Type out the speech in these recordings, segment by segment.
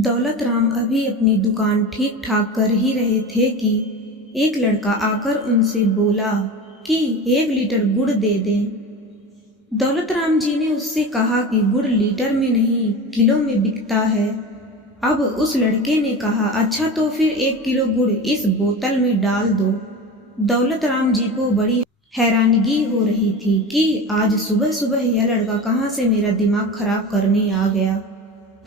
दौलत राम अभी अपनी दुकान ठीक ठाक कर ही रहे थे कि एक लड़का आकर उनसे बोला कि 1 लीटर गुड़ दे दें। दौलत राम जी ने उससे कहा कि गुड़ लीटर में नहीं किलो में बिकता है। अब उस लड़के ने कहा, अच्छा तो फिर 1 किलो गुड़ इस बोतल में डाल दो। दौलत राम जी को बड़ी हैरानगी हो रही थी कि आज सुबह सुबह यह लड़का कहाँ से मेरा दिमाग खराब करने आ गया,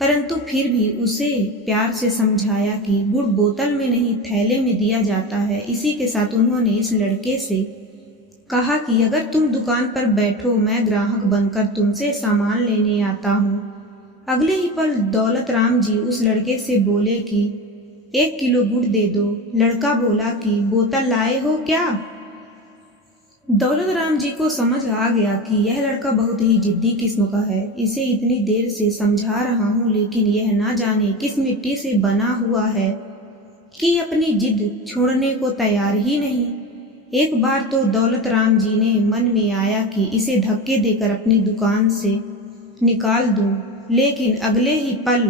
परंतु फिर भी उसे प्यार से समझाया कि गुड़ बोतल में नहीं थैले में दिया जाता है। इसी के साथ उन्होंने इस लड़के से कहा कि अगर तुम दुकान पर बैठो, मैं ग्राहक बनकर तुमसे सामान लेने आता हूँ। अगले ही पल दौलत राम जी उस लड़के से बोले कि 1 किलो गुड़ दे दो। लड़का बोला कि बोतल लाए हो क्या? दौलत राम जी को समझ आ गया कि यह लड़का बहुत ही जिद्दी किस्म का है। इसे इतनी देर से समझा रहा हूँ लेकिन यह ना जाने किस मिट्टी से बना हुआ है कि अपनी जिद छोड़ने को तैयार ही नहीं। एक बार तो दौलत राम जी ने मन में आया कि इसे धक्के देकर अपनी दुकान से निकाल दूं, लेकिन अगले ही पल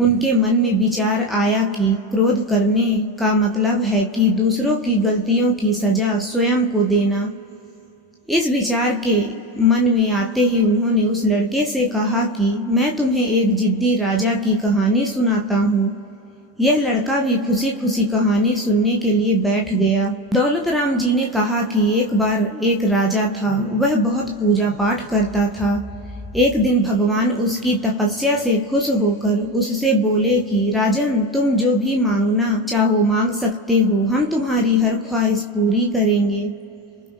उनके मन में विचार आया कि क्रोध करने का मतलब है कि दूसरों की गलतियों की सजा स्वयं को देना। इस विचार के मन में आते ही उन्होंने उस लड़के से कहा कि मैं तुम्हें एक जिद्दी राजा की कहानी सुनाता हूँ। यह लड़का भी खुशी खुशी कहानी सुनने के लिए बैठ गया। दौलत राम जी ने कहा कि एक बार एक राजा था, वह बहुत पूजा पाठ करता था। एक दिन भगवान उसकी तपस्या से खुश होकर उससे बोले कि राजन, तुम जो भी मांगना चाहो मांग सकते हो, हम तुम्हारी हर ख्वाहिश पूरी करेंगे।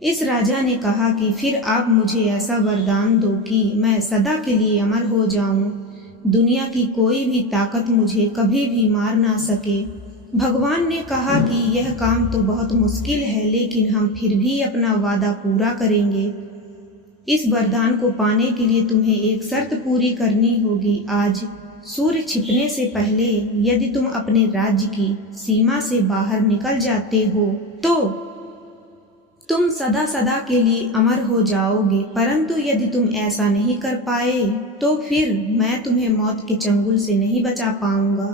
इस राजा ने कहा कि फिर आप मुझे ऐसा वरदान दो कि मैं सदा के लिए अमर हो जाऊं, दुनिया की कोई भी ताकत मुझे कभी भी मार ना सके। भगवान ने कहा कि यह काम तो बहुत मुश्किल है, लेकिन हम फिर भी अपना वादा पूरा करेंगे। इस वरदान को पाने के लिए तुम्हें एक शर्त पूरी करनी होगी। आज सूर्य छिपने से पहले यदि तुम अपने राज्य की सीमा से बाहर निकल जाते हो तो तुम सदा सदा के लिए अमर हो जाओगे, परंतु यदि तुम ऐसा नहीं कर पाए तो फिर मैं तुम्हें मौत के चंगुल से नहीं बचा पाऊंगा।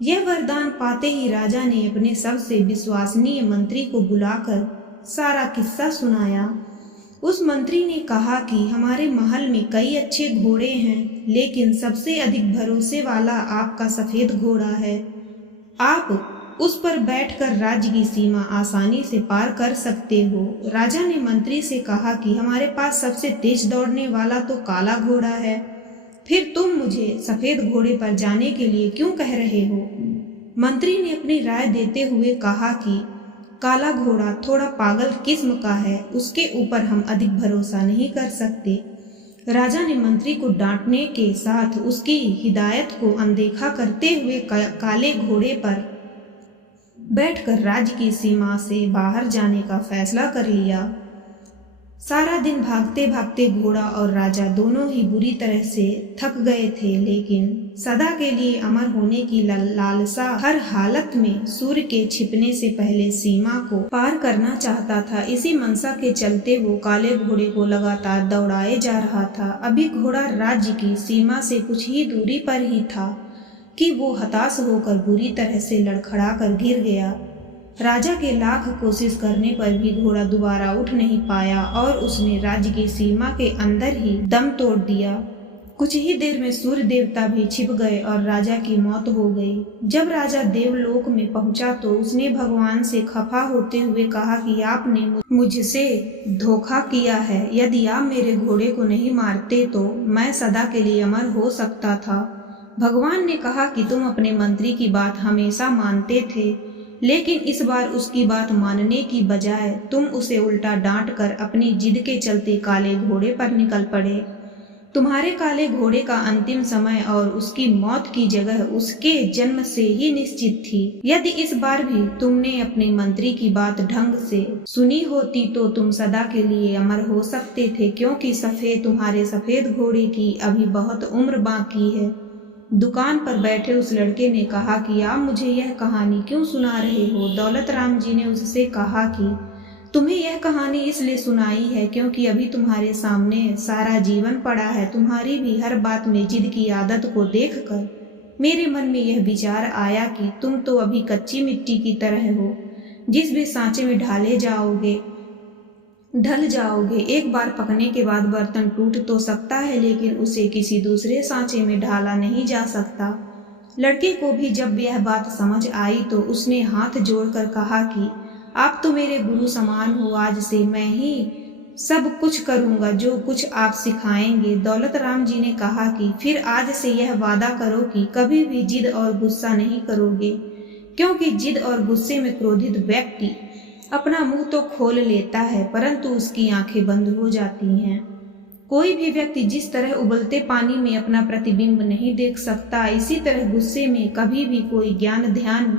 यह वरदान पाते ही राजा ने अपने सबसे विश्वसनीय मंत्री को बुलाकर सारा किस्सा सुनाया। उस मंत्री ने कहा कि हमारे महल में कई अच्छे घोड़े हैं, लेकिन सबसे अधिक भरोसे वाला आपका सफेद घोड़ा है। आप उस पर बैठकर राज्य की सीमा आसानी से पार कर सकते हो। राजा ने मंत्री से कहा कि हमारे पास सबसे तेज दौड़ने वाला तो काला घोड़ा है, फिर तुम मुझे सफेद घोड़े पर जाने के लिए क्यों कह रहे हो? मंत्री ने अपनी राय देते हुए कहा कि काला घोड़ा थोड़ा पागल किस्म का है, उसके ऊपर हम अधिक भरोसा नहीं कर सकते। राजा ने मंत्री को डांटने के साथ उसकी हिदायत को अनदेखा करते हुए काले घोड़े पर बैठकर राज्य की सीमा से बाहर जाने का फैसला कर लिया। सारा दिन भागते भागते घोड़ा और राजा दोनों ही बुरी तरह से थक गए थे, लेकिन सदा के लिए अमर होने की लालसा हर हालत में सूर्य के छिपने से पहले सीमा को पार करना चाहता था। इसी मनसा के चलते वो काले घोड़े को लगातार दौड़ाए जा रहा था। अभी घोड़ा राज्य की सीमा से कुछ ही दूरी पर ही था कि वो हताश होकर बुरी तरह से लड़खड़ा कर गिर गया। राजा के लाख कोशिश करने पर भी घोड़ा दोबारा उठ नहीं पाया और उसने राज्य की सीमा के अंदर ही दम तोड़ दिया। कुछ ही देर में सूर्य देवता भी छिप गए और राजा की मौत हो गई। जब राजा देवलोक में पहुंचा तो उसने भगवान से खफा होते हुए कहा कि आपने मुझसे धोखा किया है। यदि आप मेरे घोड़े को नहीं मारते तो मैं सदा के लिए अमर हो सकता था। भगवान ने कहा कि तुम अपने मंत्री की बात हमेशा मानते थे, लेकिन इस बार उसकी बात मानने की बजाय तुम उसे उल्टा डांट कर अपनी जिद के चलते काले घोड़े पर निकल पड़े। तुम्हारे काले घोड़े का अंतिम समय और उसकी मौत की जगह उसके जन्म से ही निश्चित थी। यदि इस बार भी तुमने अपने मंत्री की बात ढंग से सुनी होती तो तुम सदा के लिए अमर हो सकते थे, क्योंकि तुम्हारे सफेद घोड़े की अभी बहुत उम्र बाकी है। दुकान पर बैठे उस लड़के ने कहा कि आप मुझे यह कहानी क्यों सुना रहे हो? दौलत राम जी ने उससे कहा कि तुम्हें यह कहानी इसलिए सुनाई है क्योंकि अभी तुम्हारे सामने सारा जीवन पड़ा है। तुम्हारी भी हर बात में जिद की आदत को देखकर मेरे मन में यह विचार आया कि तुम तो अभी कच्ची मिट्टी की तरह हो, जिस भी सांचे में ढल जाओगे। एक बार पकने के बाद बर्तन टूट तो सकता है, लेकिन उसे किसी दूसरे सांचे में ढाला नहीं जा सकता। लड़के को भी जब यह बात समझ आई तो उसने हाथ जोड़कर कहा कि आप तो मेरे गुरु समान हो, आज से मैं ही सब कुछ करूंगा जो कुछ आप सिखाएंगे। दौलत राम जी ने कहा कि फिर आज से यह वादा करो कि कभी भी जिद और गुस्सा नहीं करोगे, क्योंकि जिद और गुस्से में क्रोधित व्यक्ति अपना मुंह तो खोल लेता है परंतु उसकी आंखें बंद हो जाती हैं। कोई भी व्यक्ति जिस तरह उबलते पानी में अपना प्रतिबिंब नहीं देख सकता, इसी तरह गुस्से में कभी भी कोई ज्ञान ध्यान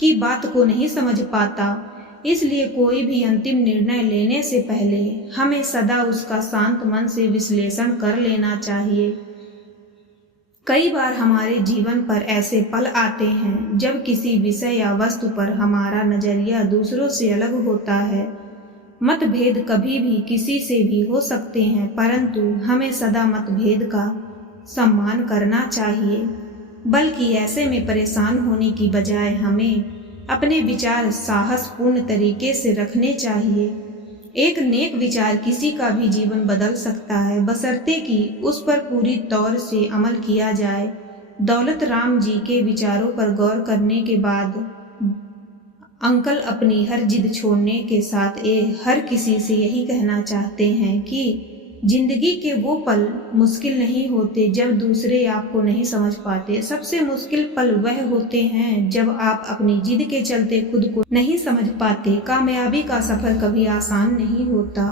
की बात को नहीं समझ पाता। इसलिए कोई भी अंतिम निर्णय लेने से पहले हमें सदा उसका शांत मन से विश्लेषण कर लेना चाहिए। कई बार हमारे जीवन पर ऐसे पल आते हैं जब किसी विषय या वस्तु पर हमारा नजरिया दूसरों से अलग होता है। मतभेद कभी भी किसी से भी हो सकते हैं, परंतु हमें सदा मतभेद का सम्मान करना चाहिए। बल्कि ऐसे में परेशान होने की बजाय हमें अपने विचार साहसपूर्ण तरीके से रखने चाहिए। एक नेक विचार किसी का भी जीवन बदल सकता है, बशर्ते कि उस पर पूरी तौर से अमल किया जाए। दौलत राम जी के विचारों पर गौर करने के बाद अंकल अपनी हर जिद छोड़ने के साथ हर किसी से यही कहना चाहते हैं कि जिंदगी के वो पल मुश्किल नहीं होते जब दूसरे आपको नहीं समझ पाते। सबसे मुश्किल पल वह होते हैं जब आप अपनी जिद के चलते खुद को नहीं समझ पाते। कामयाबी का सफर कभी आसान नहीं होता।